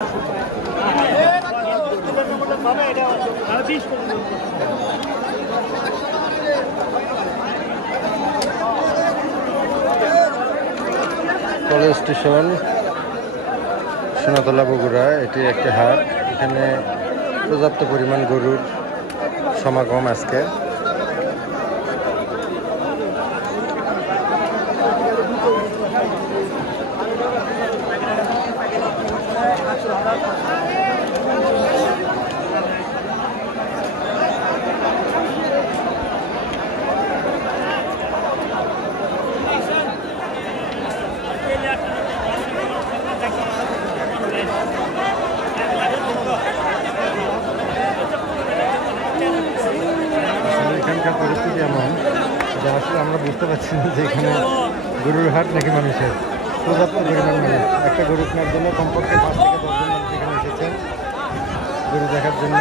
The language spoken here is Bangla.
কলেজ স্টেশন সোনাতলা বগুড়া, এটি একটি হাট। এখানে পর্যাপ্ত পরিমাণ গরুর সমাগম আজকে। এখানকার পরিস্থিতি এমন যে আসলে আমরা বুঝতে পারছি না যে এখানে গরুর হাট নাকি মানুষের। পর্যাপ্ত পরিমাণ মানুষ, একটা গরু কেনার জন্য কমপক্ষে 5 থেকে 10 জন মানুষ এখানে এসেছেন গরু দেখার জন্য।